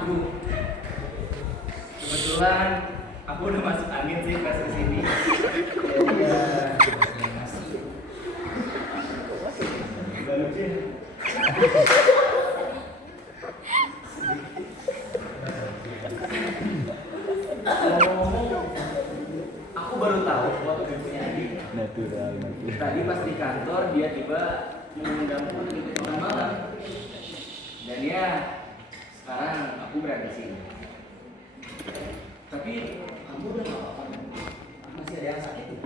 aku. Kebetulan aku udah masuk angin sih pas kesini. Jadi ya masih. Gak lucu. Ngomong-ngomong, aku baru tahu waktu gue punya adik. Natural. Tadi pas di kantor dia tiba mengundangku untuk ikut makan malam. Dan ya, sekarang aku berada di sini. Tapi kamu udah gak apa-apa kan? Masih ada yang sakit tuh?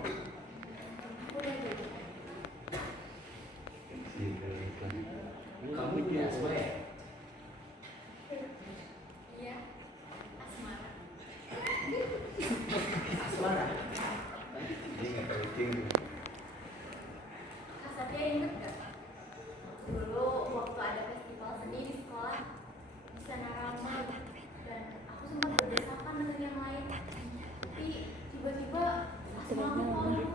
Kamu punya asma ya? Iya, asmara. Asmara? Kak Satya inget gak? Dulu waktu ada festival seni di sekolah, di sana ramai dan aku sempat berdesakan dengan yang lain. Tapi tiba-tiba asma aku malu.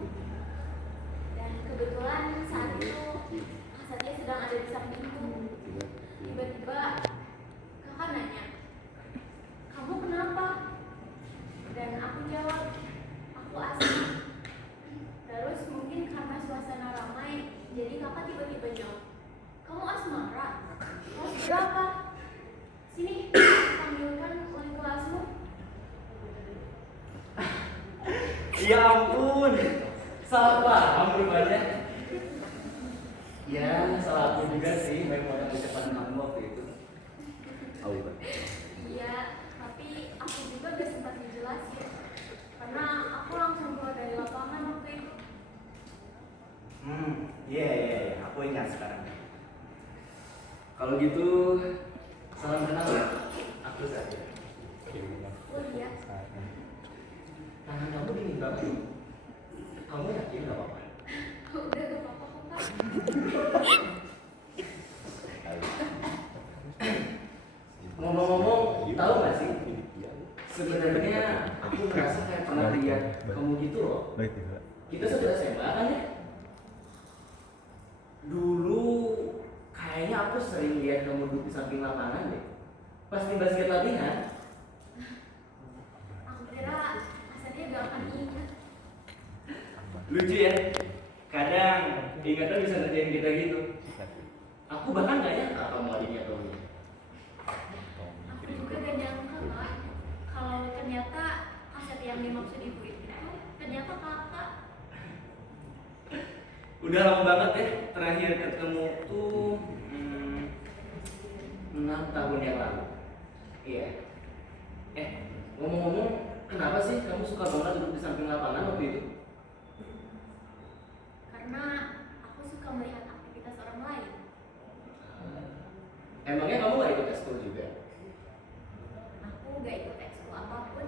Dan kebetulan saat itu Kak Satya sedang ada di sampingku. Tiba-tiba kakak nanya, kamu kenapa? Dan aku jawab, aku asma. Terus mungkin karena suasana ramai, jadi kakak tiba-tiba jawab, kamu asmara? Kelas berapa? Sini, panggilkan wali kelasmu. Ya ampun, salah paham rupanya. Ya, salah aku juga sih main modal ucapan kamu waktu itu. Iya, tapi aku juga gak sempat dijelasin. Karena aku langsung keluar dari lapangan waktu itu. Iya, aku ingat sekarang. Kalau gitu, salam kenal ya. Aku Satya. Oh iya, Tangan kamu dingin banget. Kamu yakin gak apa-apa? udah gak apa-apa kok kak. Ngomong-ngomong, tahu gak sih? Sebenarnya aku ngerasa kayak pernah lihat kamu gitu loh. Kita sudah SMA kan ya? Dulu kayaknya aku sering lihat kamu duduk di samping lapangan deh. Pas di basket latihan. Aku kira asalnya gak akan ingat. Lucu ya? Kadang ingatan bisa ngerjain kita gitu. Aku bahkan gak nyangka kamu adiknya Tommy. Aku juga gak nyangka kak, kalau ternyata aset yang dimaksud ibu itu ternyata kakak. Udah lama banget ya terakhir ketemu tuh 6 tahun yang lalu. Iya. Ngomong-ngomong, kenapa sih kamu suka banget duduk di samping lapangan waktu itu? Karena aku suka melihat aktivitas orang lain. Emangnya kamu gak ikut ekskul juga? Aku gak ikut ekskul apapun,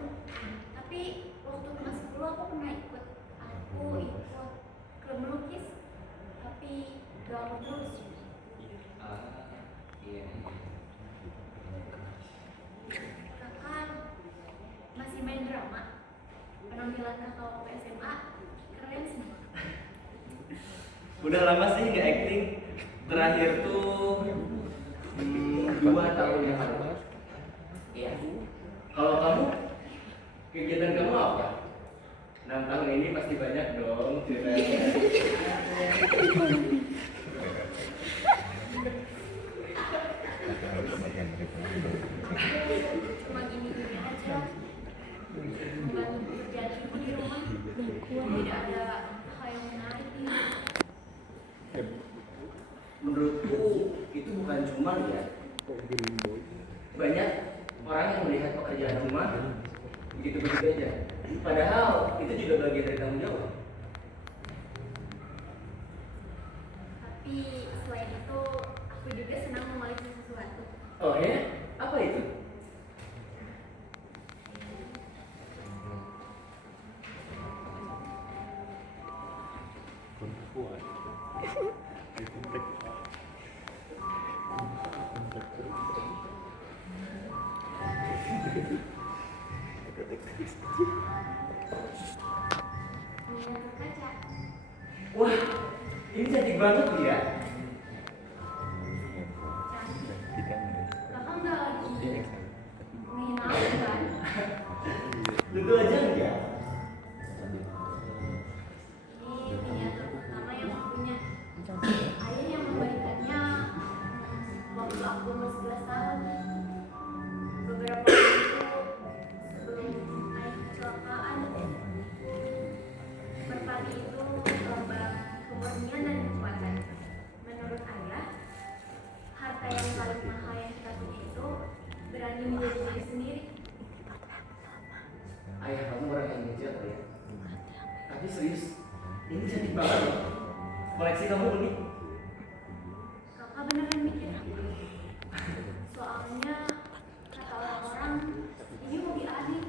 tapi waktu kelas 10 aku pernah ikut. Aku ikut klub melukis, tapi gak mau terus. Iya. Kakak masih main drama. Penampilan kakak waktu SMA keren sih. Udah lama sih nggak acting. Terakhir tuh 2 tahun yang lalu. Iya. Kalau kamu, kegiatan kamu apa? 6 tahun ini pasti banyak dong ceritanya. Cuma gini-gini aja. Membantu pekerjaan ibu di rumah. Tidak ada hal yang menarik nih. Menurutku itu bukan cuma ya. Banyak orang yang melihat pekerjaan rumah begitu-begitu aja. Padahal itu juga bagian dari tanggung jawab. Tapi selain itu, aku juga senang mengoleksi sesuatu. Oh ya? Apa itu? Miniatur kaca. Wah, ini cantik banget ya. Cantik. Kakak nggak lagi berani menjadi diri sendiri. Ayah kamu orang yang kecil ya. Tapi serius, ini cantik banget loh. Koleksi kamu unik. Kakak beneran mikir? Soalnya kata orang-orang ini hobi aneh.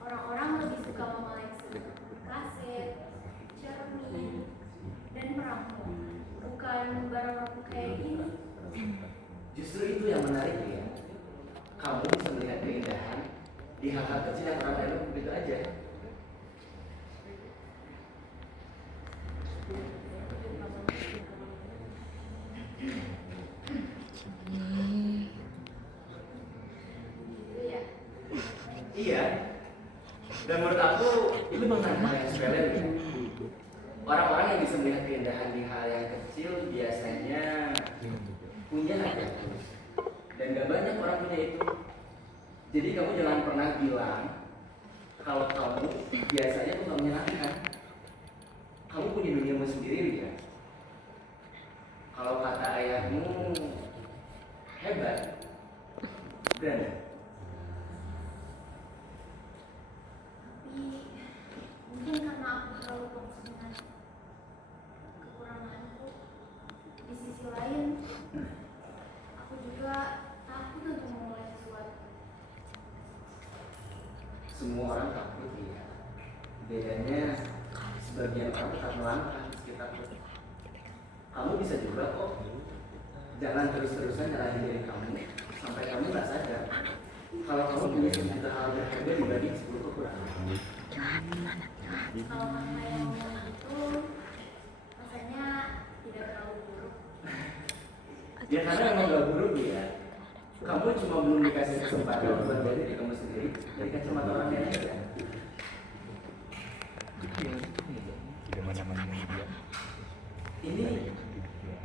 Orang-orang lebih suka mengoleksi kaset, cermin, dan perangko, bukan barang kayak gini. Justru itu yang menarik ya. Kamu bisa melihat keindahan di hal-hal kecil yang orang lain begitu aja. Gitu ya. Iya. Dan menurut aku itu bukan hal yang sepele ya. Orang-orang yang bisa melihat keindahan di hal yang kecil biasanya punya hati tulus. Dan gak banyak orang punya itu. Jadi kamu jangan pernah bilang kalau kamu biasanya tuh gak menyenangkan. Kamu punya duniamu sendiri ya. Kalau kata ayahmu hebat, berani. Tapi mungkin karena aku terlalu fokus dengan kekuranganku. Di sisi lain, aku juga takut untuk memulai sesuatu. Semua orang takut ya. Bedanya sebagian orang tetap melangkah di sekitarmu. Kamu bisa juga kok. Jangan terus-terusan nyalahin diri kamu sampai kamu nggak sadar kalau kamu punya 1 juta hal berharga dibanding 10 kekurangan. Kalau kakak yang ngomong itu rasanya tidak terlalu buruk. Ya karena emang gak buruk ya. Kamu cuma belum dikasih kesempatan buat jadi diri kamu sendiri dari kacamata orang lain aja.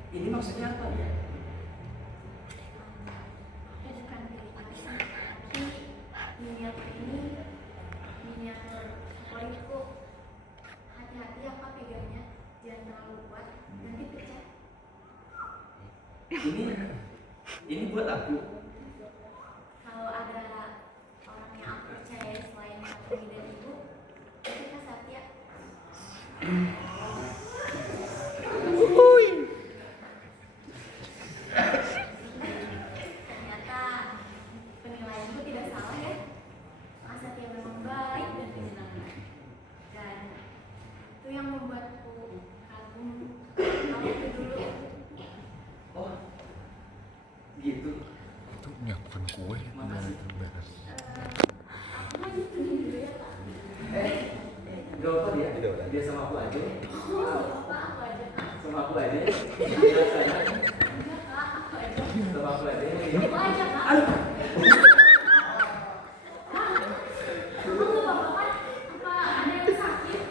Ini maksudnya apa ya? Aku bukan kritis, tapi miniatur ini miniatur favoritku. Hati-hati ya kak pegangnya, jangan terlalu kuat, nanti pecah. Ini buat aku. Kalau ada orang yang aku percaya selain Fatmi dan ibu, itu Kak Satya. Ternyata penilaianku tidak salah ya. Kak Satya memang baik dan menyenangkan. Dan itu yang membuatku kagum kalau itu dulu. Oh, gitu. Itu nyiapkan kue Makasih. beres. Aku lanjut dulu ya Kak. Gak apa dia sama aku aja. Oh, apa aku aja Kak. Sama aku aja. Biasa ya. Enggak Kak, aku aja. Sama aku aja. Aku aja Kak. Aduh. Kamu nggak apa-apa kan? Apa ada yang sakit?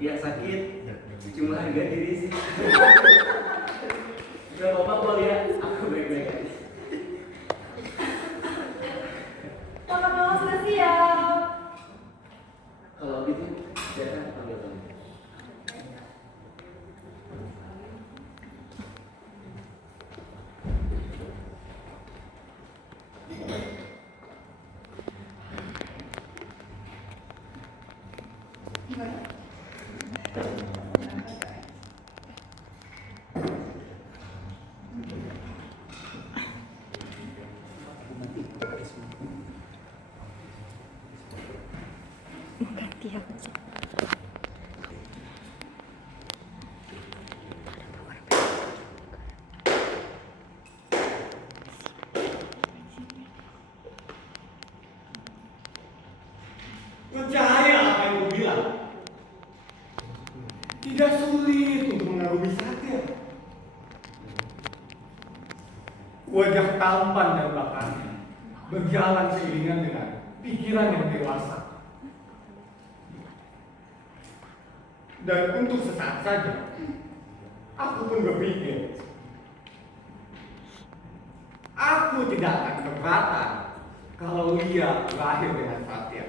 Ya sakit, cuma harga diri sih. Gak apa-apa kok ya, aku baik-baik aja. Kalau sudah siap. Kalau gitu, jangan panggil kamu. Percaya apa yang gue bilang? Tidak sulit untuk mengagumi Satya. Wajah tampan dan bakarnya berjalan seiringan dengan pikiran yang dewasa. Dan untuk sesaat saja, aku pun berpikir, aku tidak akan keberatan kalau ia berakhir dengan Satya.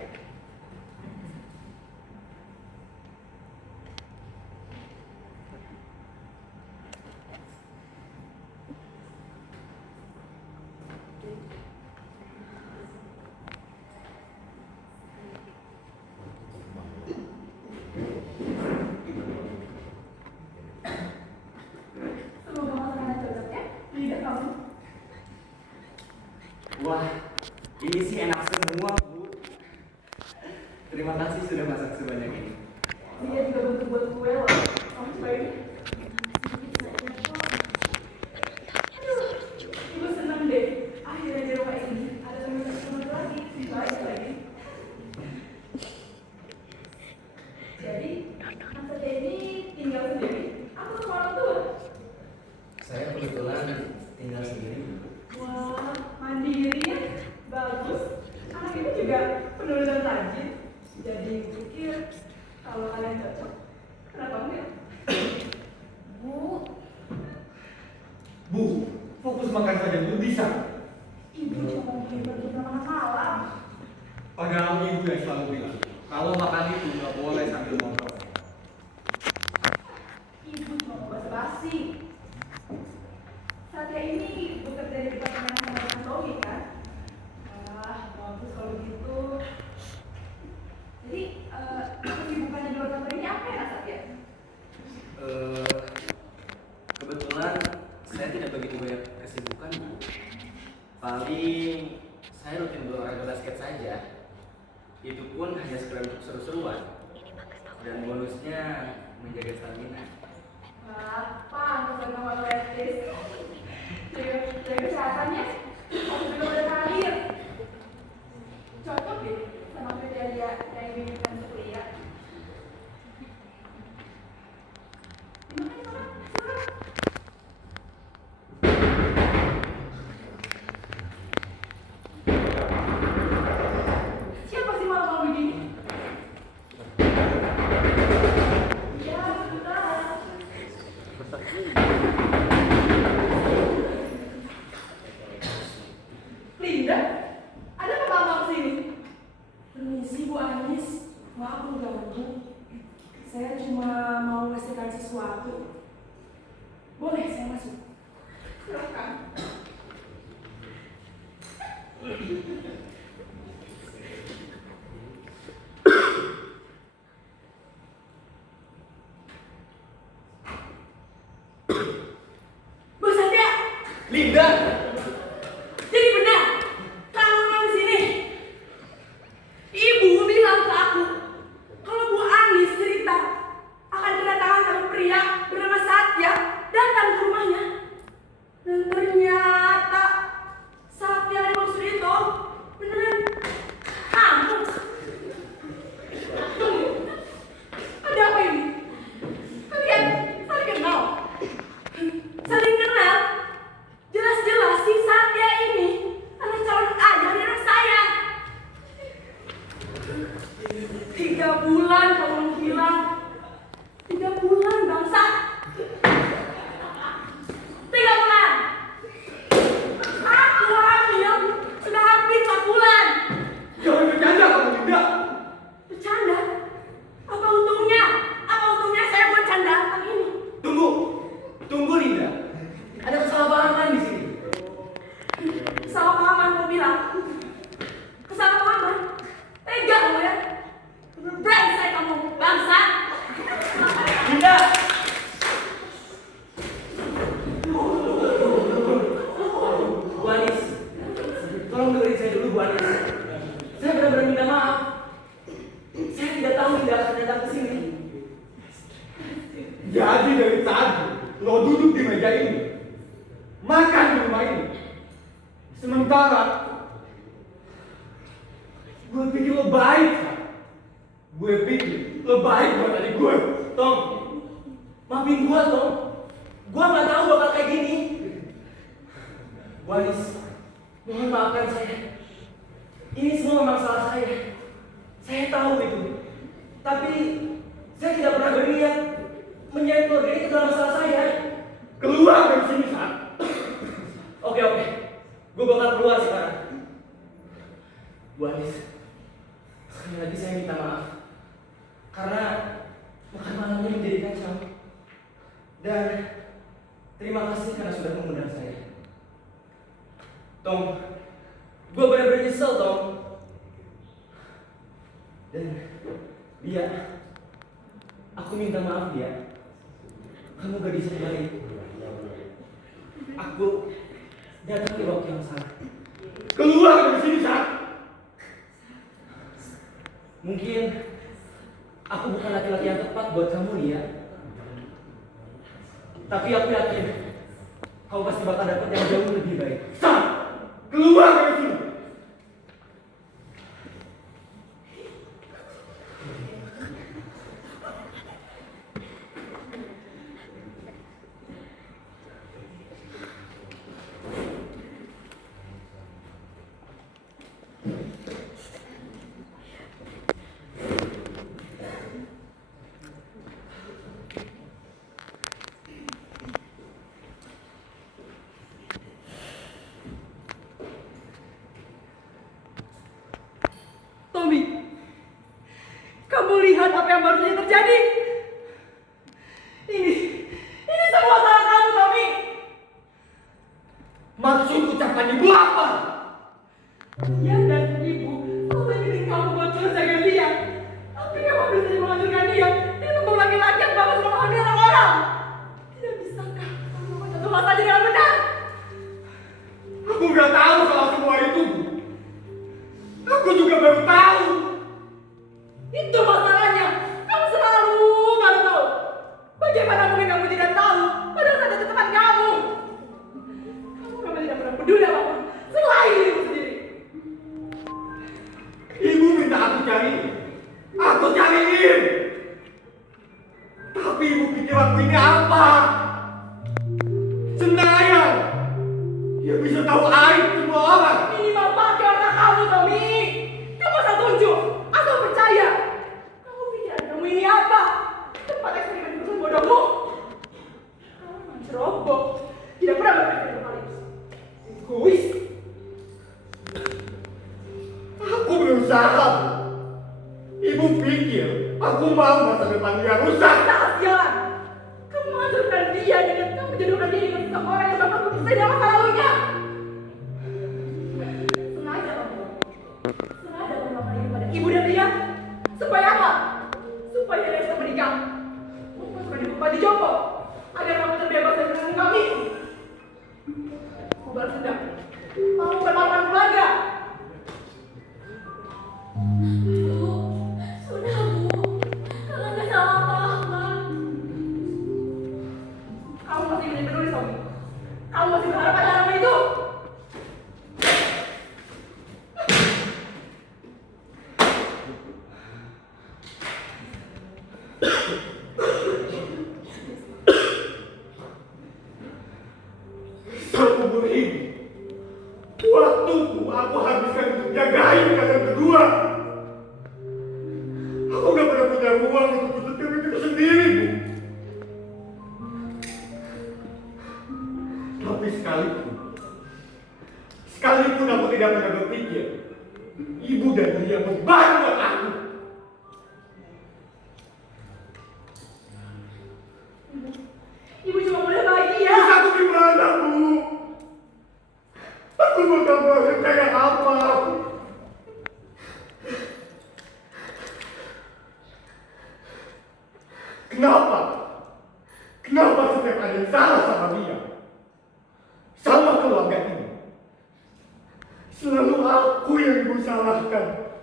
Wah, ini sih enak semua, Bu. Terima kasih sudah masak sebanyak ini. Dia juga bentuk buat kue loh. Kamu cobain. Aduh, ibu senang deh. Akhirnya di rumah ini ada teman-teman lagi. Baik lagi. Jadi, Tante Denny tinggal sendiri. Aku sama orang tua. Saya kebetulan tinggal sendiri. Wah, mandiri ya. Bagus. Anak itu juga penulis dan rajin. Jadi pikir kalau kalian cocok, kenapa enggak? Bu, Bu, fokus makan saja dulu bisa. Ibu cuma mau hebat untuk makan malam. Padahal ibu yang selalu bilang, kalau makan itu nggak boleh sambil ngobrol. Ibu cuma mau basa-basi. Satya ini bekerja di departemen anatomi kan? Ah, bagus kalau gitu. Jadi, kesibukannya di luar kantor ini apa ya, Satya? Kebetulan saya tidak begitu banyak kesibukan, Bu. Paling saya rutin berolahraga basket saja. Itu pun hanya sekedar untuk seru-seruan. Dan bonusnya menjaga stamina. Wah, pantas kamu atletis. Jaga kesehatannya. Kamu juga udah karir. Cocok deh sama kriteria yang diinginkan untuk kuliah. Gimana sana? Sana. Siapa sih malam-malam begini? Ya, bentar. Linda, ada apa malam kesini? Permisi Bu Anis, maaf mengganggu. Saya cuma mau ngasih kalian sesuatu. Boleh saya masuk? Silakan. Bu Satya, Linda! jadi benar kamu memang di sini. Ibu bilang ke aku kalau Bu Anis cerita akan kedatangan satu pria bernama Satya datang ke rumahnya. Dan ternyata Satya yang maksud itu beneran kamu. Tunggu, ada apa ini? Kalian saling kenal? Saling kenal? Jelas-jelas si Satya ini adalah calon ayah dari anak saya. 3 bulan kamu menghilang. 3 bulan bangsa. 3 bulan. Aku hamil sudah hampir 4 bulan. Jangan bercanda kamu, Linda. Bercanda? Apa untungnya? Apa untungnya saya buat canda tentang ini? Tunggu Linda. Ada kesalahpahaman di sini. Kesalahpahaman kau bilang. Kesalahpahaman? Tega kamu ya? Brengsek kamu, bangsa. Linda! Bu Anis, tolong dengerin saya dulu, Bu Anis. Saya benar-benar minta maaf. Saya tidak tahu Linda akan datang ke sini. Jadi dari tadi lo duduk di meja ini, makan di rumah ini. Sementara gue pikir lo baik, kan? Gue pikir lo baik buat adik gue. Tom, maafin gua, Tom. Gua nggak tahu bakal kayak gini. Bu Anis, mohon maafkan saya. Ini semua memang salah saya. Saya tahu itu. Tapi saya tidak pernah berniat menjadi keluarga ini ke dalam masalah saya. Keluar dari sini, Sat. Oke. Gue bakal keluar sekarang. Bu Anis, sekali lagi saya minta maaf. Karena makan malamnya menjadi kacau. Dan terima kasih karena sudah mengundang saya. Tom, gue benar-benar nyesel, Tom. Dan dia, aku minta maaf dia. Kamu gadis yang baik. Aku datang di waktu yang salah. Keluar dari sini, Sat. Mungkin aku bukan laki-laki yang tepat buat kamu, Lia. Tapi aku yakin kau pasti bakal dapat yang jauh lebih baik. Sat, keluar dari sini. Tommy, kamu lihat apa yang baru saja terjadi? Ini semua salah kamu, Tommy. Maksud ucapan ibu apa? Dia dan ibu selalu ingin kamu buat terus jaga dia. Tapi kamu bisa saja menghancurkan dia. Dia memang laki-laki yang bagus memahami orang-orang. Tidak bisakah kamu melakukan satu hal saja dengan benar? Aku udah tahu soal semua itu. Aku juga baru tahu. Itu masalahnya. Kamu selalu baru tahu. Bagaimana mungkin kamu tidak tahu? Padahal ada di depan kamu. Kamu memang tidak pernah peduli apapun selain dirimu sendiri. Ibu minta aku cari. Aku cariin. Tapi ibu pikir aku ini apa? Senayan. Dia bisa tahu aib semua orang. Minimal pakai otak kamu, Tommy. Kamu asal tunjuk, asal percaya. Kamu pikir kamu ini apa? Tempat eksperimen perusahaan bodohmu. Kamu memang ceroboh. Tidak pernah berpikir kembali. Egois. Aku berusaha. Ibu pikir aku mau masa depan dia rusak. Salah sialan. Kamu menghancurkan dia dengan kamu menjodohkan dia dengan seseorang yang bakal berpisah dengan masa lalunya. Sengaja kamu. Sengaja kamu melakukan ini pada ibu dan dia. Supaya apa? Supaya dia bisa menikah. Memasukkan ibu panti jompo. Agar kamu terbebas dari tangan kami. Kamu balas dendam. Kamu bermalukan keluarga. Bu, sudah Bu. Kakak nggak salah apa-apa. Kamu masih ingin peduli, Tommy. Kamu masih berharap pada harapan itu. Seumur ini waktuku aku habiskan untuk jagain kalian berdua. Aku gak pernah punya uang untuk menutup itu sendiri, Bu. Tapi sekalipun aku tidak pernah berpikir ibu dan dia beban buat aku. Ibu cuma boleh bahagia. Terus aku gimana, Bu? Aku mau gambarin kayak apa? Kenapa? Kenapa setiap ada yang salah sama dia? Sama keluarga ini? Selalu aku yang ibu salahkan.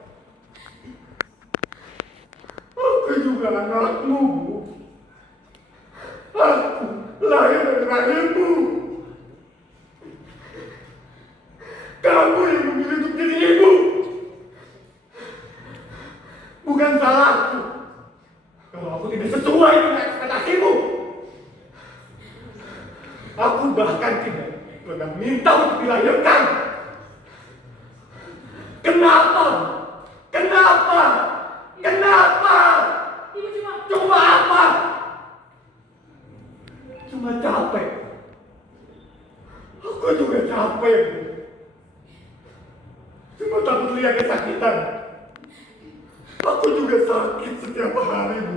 Aku juga anakmu, Bu. Aku lahir dari rahimmu. Kamu yang memilih untuk jadi ibu. Bukan salahku kalau aku tidak sesuai dengan ekspektasimu. Aku bahkan tidak pernah minta untuk dilahirkan. Kenapa? Kenapa? Kenapa? Ibu cuma Cuma apa? Cuma capek. Aku juga capek. Cuma takut lihat kesakitan. Aku juga sakit setiap hari, Bu.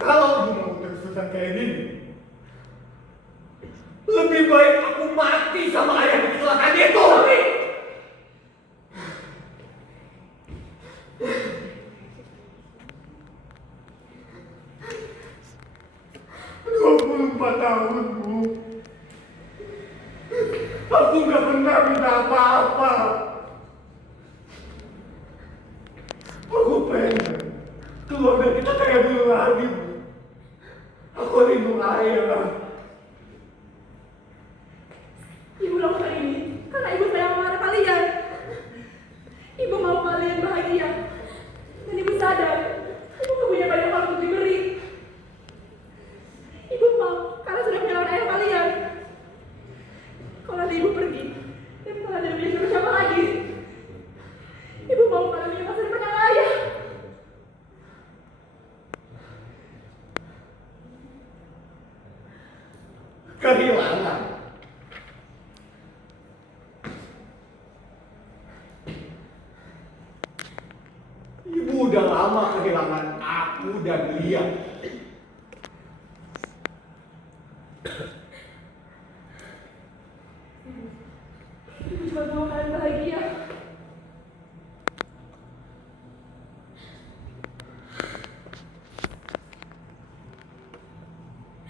Kalau ibu mau terus-terusan kayak gini, lebih baik aku mati sama ayah di kecelakaan itu. Aduh, Bu. 24 tahun, Bu. Aku nggak pernah minta apa-apa. Aku pengen keluarga kita kayak dulu lagi, Bu. Aku rindu ayah. Ibu lakukan ini karena ibu sayang sama kalian. Ibu mau kalian bahagia. Dan ibu sadar, ibu gak punya banyak hal untuk diberi. Ibu mau, karena sudah kehilangan ayah kalian. Kalau nanti ibu pergi, dan kalian tidak punya siapa lagi, ibu mau kalian punya masa depan yang layak. Kehilangan. Ibu udah lama kehilangan aku dan Lia. Ibu cuma mau kalian bahagia.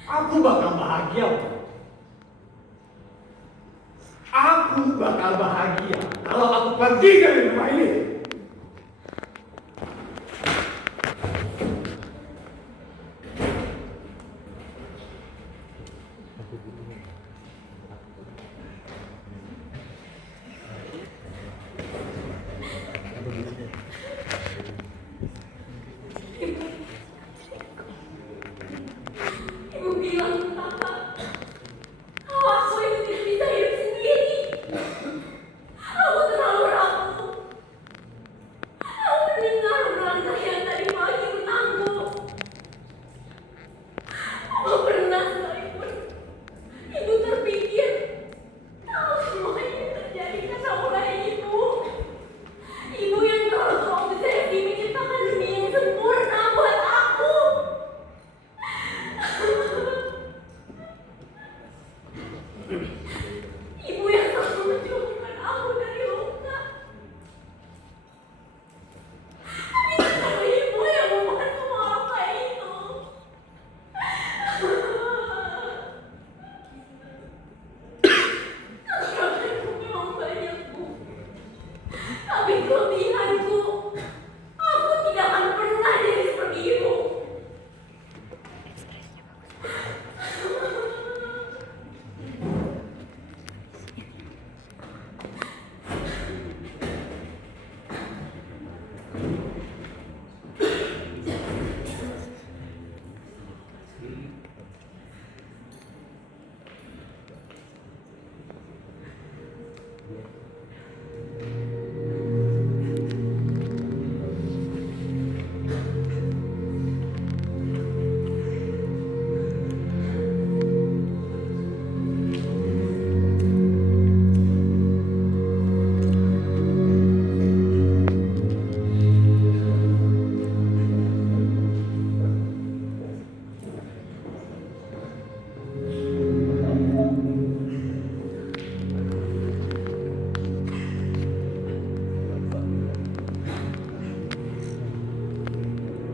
Aku bakal bahagia, Bu. Aku bakal bahagia kalau aku pergi dari rumah ini. Ibu bilang ke Papa, kalau aku itu tidak bisa hidup sendiri. Aku terlalu rapuh. Aku mendengar obrolan kalian tadi pagi tentangku. Aku pernah sekalipun ibu terpikir kalau semua ini terjadi karena ulah ibu. Ibu yang terlalu obsesi menciptakan dunia yang sempurna buat aku. Ibu yang selalu menjauhkan aku dari luka. Tapi kenapa ibu yang membuat semua orang kayak itu? Kekuranganku memang banyak, Bu. Tapi kelebihanku, aku tidak akan pernah jadi seperti ibu.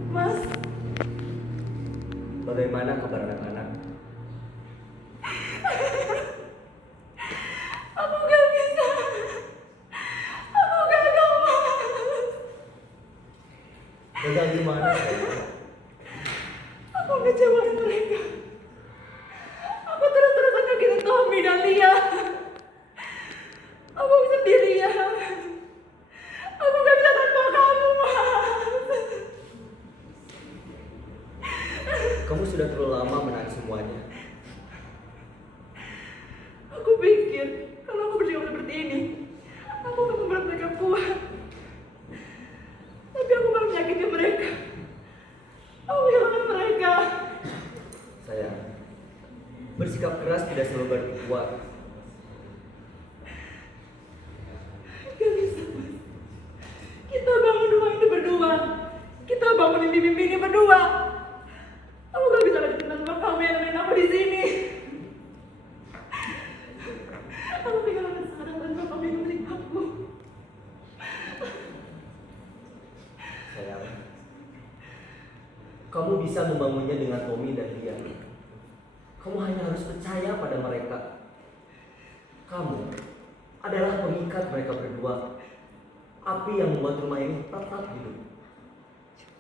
Mas, Bagaimana kabar anak-anak? aku gak bisa. Aku gagal, Mas. Gagal gimana? Aku ngecewain mereka. Aku terus-terusan nyakitin Tommy dan Lia. Aku sendirian. Aku gak bisa tanpa kamu, Mas. Kamu sudah terlalu lama menahan semuanya. Aku pikir kalau aku bersikap seperti ini, aku akan membuat mereka kuat. Tapi aku malah menyakiti mereka. Aku kehilangan mereka. Sayang, bersikap keras tidak selalu berarti kuat. Gak bisa, Mas. Kita bangun rumah ini berdua. Kita bangun mimpi-mimpi ini berdua. Aku gak bisa lanjutin tanpa kamu yang nemenin aku di sini. Aku kehilangan sekarang tanpa kamu yang nemenin aku. Sayang, kamu bisa membangunnya dengan Tommy dan Lia. Kamu hanya harus percaya pada mereka. Kamu adalah pengikat mereka berdua. Api yang membuat rumah ini tetap hidup.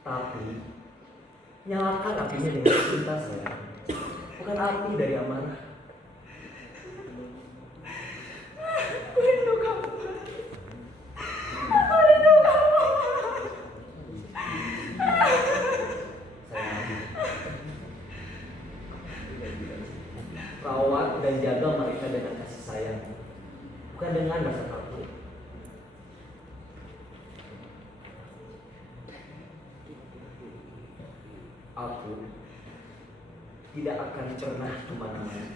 Tapi nyalakan apinya dengan cinta, sayang. Bukan api dari amarah. Aku rindu kamu. Aku rindu kamu. Sayang, rawat dan jaga mereka dengan kasih sayang, bukan dengan rasa takut. Aku tidak akan pernah kemana-mana.